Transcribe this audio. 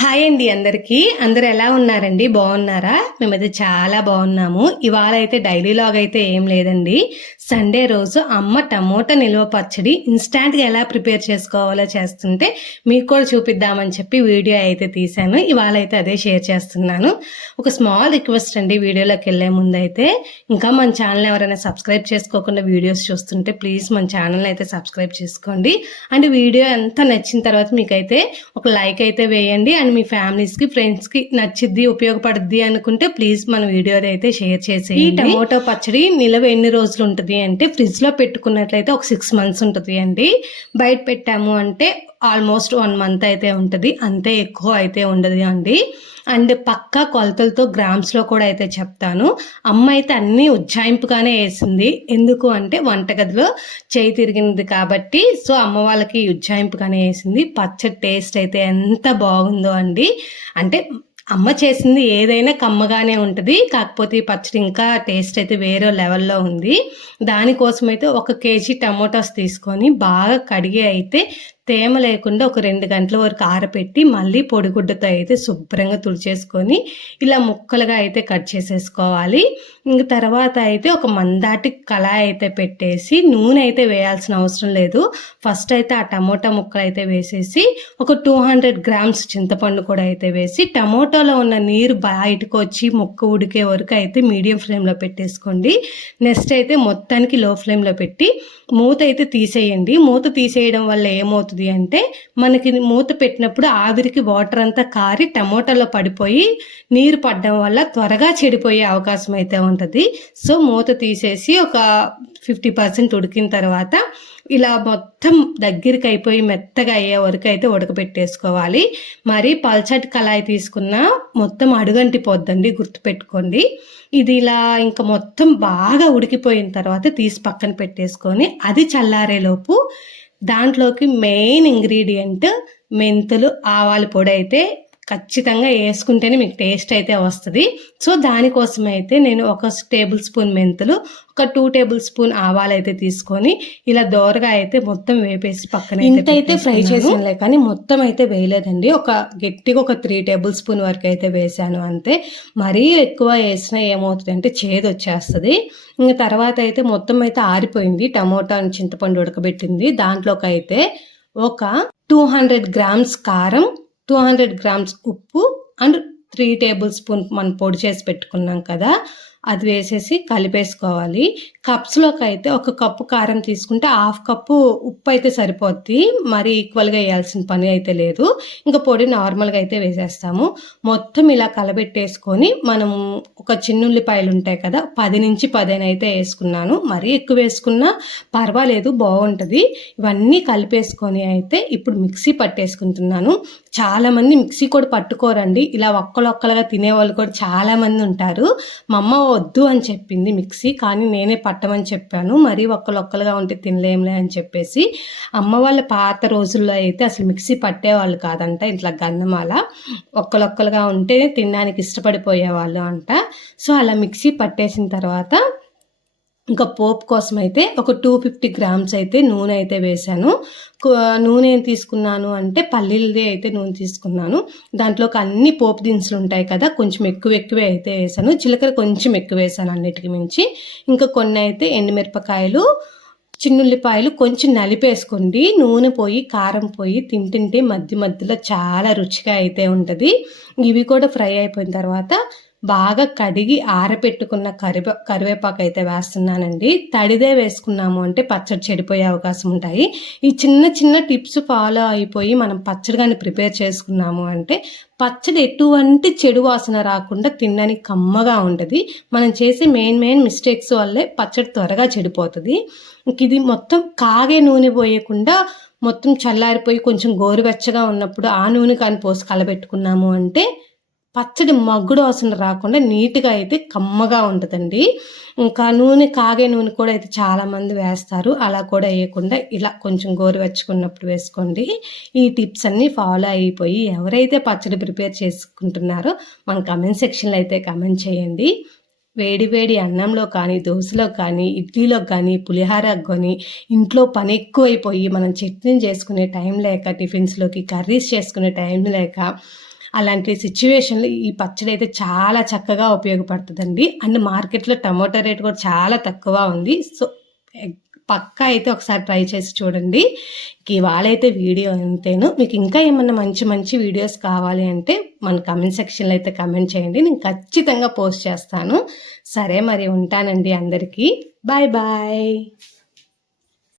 Hi అండి అందరికీ. అందరు ఎలా ఉన్నారండి? బాగున్నారా? మేమైతే చాలా బాగున్నాము. ఇవాళ అయితే డైలీ లాగ్ అయితే ఏం లేదండి. సండే రోజు అమ్మ టమోటా నిల్వ పచ్చడి ఇన్స్టాంట్గా ఎలా ప్రిపేర్ చేసుకోవాలో చేస్తుంటే మీకు కూడా చూపిద్దామని చెప్పి వీడియో అయితే తీశాను. ఇవాళ అయితే అదే షేర్ చేస్తున్నాను. ఒక స్మాల్ రిక్వెస్ట్ అండి వీడియోలోకి వెళ్ళే ముందు అయితే ఇంకా మన ఛానల్ ఎవరైనా సబ్స్క్రైబ్ చేసుకోకుండా వీడియోస్ చూస్తుంటే ప్లీజ్ మన ఛానల్ అయితే సబ్స్క్రైబ్ చేసుకోండి. అండ్ వీడియో ఎంత నచ్చిన తర్వాత మీకైతే ఒక లైక్ అయితే వేయండి. అండ్ మీ ఫ్యామిలీస్కి ఫ్రెండ్స్కి నచ్చిద్ది ఉపయోగపడుద్ది అనుకుంటే ప్లీజ్ మన వీడియో అయితే షేర్ చేసి ఈ టమోటో పచ్చడి నిలవ ఎన్ని రోజులు ఉంటుంది అంటే ఫ్రిడ్జ్లో పెట్టుకున్నట్లయితే ఒక సిక్స్ మంత్స్ ఉంటుంది అండి. బయట పెట్టాము అంటే ఆల్మోస్ట్ వన్ మంత్ అయితే ఉంటుంది. అంతే ఎక్కువ అయితే ఉండదు అండి. అండ్ పక్కా కొలతలతో గ్రామ్స్లో కూడా అయితే చెప్తాను. అమ్మ అయితే అన్నీ ఉజ్జాయింపుగానే వేసింది. ఎందుకు అంటే వంటగదిలో చేయి తిరిగింది కాబట్టి సో అమ్మ వాళ్ళకి ఉజ్జాయింపుగానే వేసింది. పచ్చడి టేస్ట్ అయితే ఎంత బాగుందో అండి. అంటే అమ్మ చేసింది ఏదైనా కమ్మగానే ఉంటుంది కాకపోతే ఈ పచ్చడి ఇంకా టేస్ట్ అయితే వేరే లెవెల్లో ఉంది. దానికోసం అయితే ఒక కేజీ టమోటాస్ తీసుకొని బాగా కడిగి అయితే తేమ లేకుండా ఒక రెండు గంటల వరకు ఆరపెట్టి మళ్ళీ పొడిగుడ్డతో అయితే శుభ్రంగా తుడిచేసుకొని ఇలా ముక్కలుగా అయితే కట్ చేసేసుకోవాలి. ఇంక తర్వాత అయితే ఒక మందాటి కళాయి అయితే పెట్టేసి నూనె అయితే వేయాల్సిన అవసరం లేదు. ఫస్ట్ అయితే ఆ టమోటా ముక్కలు అయితే వేసేసి ఒక టూ హండ్రెడ్ గ్రామ్స్ చింతపండు కూడా అయితే వేసి టమోటాలో ఉన్న నీరు బయటకు వచ్చి ముక్క ఉడికే వరకు అయితే మీడియం ఫ్లేమ్లో పెట్టేసుకోండి. నెక్స్ట్ అయితే మొత్తానికి లో ఫ్లేమ్లో పెట్టి మూత అయితే తీసేయండి. మూత తీసేయడం వల్ల ఏమవుతుంది? అంటే మనకి మూత పెట్టినప్పుడు ఆవిరికి వాటర్ అంతా కారి టమోటాలో పడిపోయి నీరు పడడం వల్ల త్వరగా చెడిపోయే అవకాశం అయితే ఉంటుంది. సో మూత తీసేసి ఒక ఫిఫ్టీ పర్సెంట్ ఉడికిన తర్వాత ఇలా మొత్తం దగ్గరికి అయిపోయి మెత్తగా అయ్యే వరకు అయితే ఉడకబెట్టేసుకోవాలి. మరి పల్చటి కళాయి తీసుకున్న మొత్తం అడుగంటి పోద్దండి గుర్తుపెట్టుకోండి. ఇది ఇలా ఇంకా మొత్తం బాగా ఉడికిపోయిన తర్వాత తీసి పక్కన పెట్టేసుకొని అది చల్లారేలోపు దాంట్లోకి మెయిన్ ఇంగ్రీడియంట్ మెంతులు ఆవాల పొడి అయితే ఖచ్చితంగా వేసుకుంటేనే మీకు టేస్ట్ అయితే వస్తుంది. సో దానికోసం అయితే నేను ఒక టేబుల్ స్పూన్ మెంతులు ఒక టూ టేబుల్ స్పూన్ ఆవాలు అయితే తీసుకొని ఇలా దోరగా అయితే మొత్తం వేపేసి పక్కన అయితే ఫ్రై చేసినలే కానీ మొత్తం అయితే వేయలేదండి. ఒక గట్టిగా ఒక త్రీ టేబుల్ స్పూన్ వరకు అయితే వేసాను అంతే. మరీ ఎక్కువ వేసినా ఏమవుతుంది అంటే చేదు వచ్చేస్తుంది. ఇంకా తర్వాత అయితే మొత్తం అయితే ఆరిపోయింది. టమోటా చింతపండు ఉడకబెట్టింది. దాంట్లోకి అయితే ఒక టూ హండ్రెడ్ గ్రామ్స్ కారం టూ హండ్రెడ్ గ్రామ్స్ ఉప్పు అండ్ త్రీ టేబుల్ స్పూన్ మనం పొడి చేసి పెట్టుకున్నాం కదా. అది వేసేసి కలిపేసుకోవాలి. కప్స్లోకి అయితే ఒక కప్పు కారం తీసుకుంటే హాఫ్ కప్పు ఉప్పు అయితే సరిపోద్ది. మరి ఈక్వల్గా వేయాల్సిన పని అయితే లేదు. ఇంకా పొడి నార్మల్గా అయితే వేసేస్తాము. మొత్తం ఇలా కలబెట్టేసుకొని మనం ఒక చిన్నుల్లిపాయలు ఉంటాయి కదా పది నుంచి పదిహేను అయితే వేసుకున్నాను. మరీ ఎక్కువ వేసుకున్నా పర్వాలేదు బాగుంటుంది ఇవన్నీ కలిపేసుకొని అయితే ఇప్పుడు మిక్సీ పట్టేసుకుంటున్నాను. చాలామంది మిక్సీ కూడా పట్టుకోరండి. ఇలా ఒక్కలొక్కలుగా తినేవాళ్ళు కూడా చాలామంది ఉంటారు. మా అమ్మ వద్దు అని చెప్పింది మిక్సీ. కానీ నేనే పట్టమని చెప్పాను. మరీ ఒక్కలొక్కలుగా ఉంటే తినలేంలే అని చెప్పేసి అమ్మ వాళ్ళ పాత రోజుల్లో అయితే అసలు మిక్సీ పట్టేవాళ్ళు కాదంట ఇట్లా గంధమాల. ఒక్కలొక్కలుగా ఉంటే తినడానికి ఇష్టపడిపోయేవాళ్ళు అంట. సో అలా మిక్సీ పట్టేసిన తర్వాత ఇంకా పోపు కోసం అయితే ఒక టూ ఫిఫ్టీ గ్రామ్స్ అయితే నూనె అయితే వేశాను. నూనె ఏం తీసుకున్నాను అంటే పల్లీలదే అయితే నూనె తీసుకున్నాను. దాంట్లోకి అన్ని పోపు దినుసులు ఉంటాయి కదా కొంచెం ఎక్కువ ఎక్కువే అయితే వేసాను జీలకర్ర కొంచెం ఎక్కువ వేసాను అన్నిటికి మించి. ఇంకా కొన్ని అయితే ఎండుమిరపకాయలు చిన్నుల్లిపాయలు కొంచెం నలిపేసుకోండి. నూనె పోయి కారం పోయి తింటుంటే మధ్య మధ్యలో చాలా రుచిగా అయితే ఉంటుంది. ఇవి కూడా ఫ్రై అయిపోయిన తర్వాత బాగా కడిగి ఆరపెట్టుకున్న కరివే కరివేపాకు అయితే వేస్తున్నానండి. తడిదే వేసుకున్నాము అంటే పచ్చడి చెడిపోయే అవకాశం ఉంటాయి. ఈ చిన్న చిన్న టిప్స్ ఫాలో అయిపోయి మనం పచ్చడి కానీ ప్రిపేర్ చేసుకున్నాము అంటే పచ్చడి ఎటువంటి చెడు వాసన రాకుండా తినడానికి కమ్మగా ఉంటుంది. మనం చేసే మెయిన్ మెయిన్ మిస్టేక్స్ వల్లే పచ్చడి త్వరగా చెడిపోతుంది. ఇది మొత్తం కాగే నూనె పోయకుండా మొత్తం చల్లారిపోయి కొంచెం గోరువెచ్చగా ఉన్నప్పుడు ఆ నూనె కానీ పోసి కలబెట్టుకున్నాము అంటే పచ్చడి మగ్గుడు వాసన రాకుండా నీట్గా అయితే కమ్మగా ఉంటుందండి. ఇంకా నూనె కాగే నూనె కూడా అయితే చాలామంది వేస్తారు. అలా కూడా వేయకుండా ఇలా కొంచెం గోరువెచ్చుకున్నప్పుడు వేసుకోండి. ఈ టిప్స్ అన్నీ ఫాలో అయిపోయి ఎవరైతే పచ్చడి ప్రిపేర్ చేసుకుంటున్నారో మన కమెంట్ సెక్షన్లో అయితే కమెంట్ చేయండి. వేడి వేడి అన్నంలో కానీ దోశలో కానీ ఇడ్లీలో కానీ పులిహారకు కానీ ఇంట్లో పని ఎక్కువైపోయి మనం చట్నీ చేసుకునే టైం లేక టిఫిన్స్లోకి కర్రీస్ చేసుకునే టైం లేక అలాంటి సిచ్యువేషన్లో ఈ పచ్చడి అయితే చాలా చక్కగా ఉపయోగపడుతుందండి. అండ్ మార్కెట్లో టమోటా రేట్ కూడా చాలా తక్కువ ఉంది. సో పక్కా అయితే ఒకసారి ట్రై చేసి చూడండి. ఇవాళ అయితే వీడియో అంతేను. మీకు ఇంకా ఏమన్నా మంచి మంచి వీడియోస్ కావాలి అంటే మన కమెంట్ సెక్షన్లో అయితే కమెంట్ చేయండి. నేను ఖచ్చితంగా పోస్ట్ చేస్తాను. సరే మరి ఉంటానండి అందరికీ. Bye bye.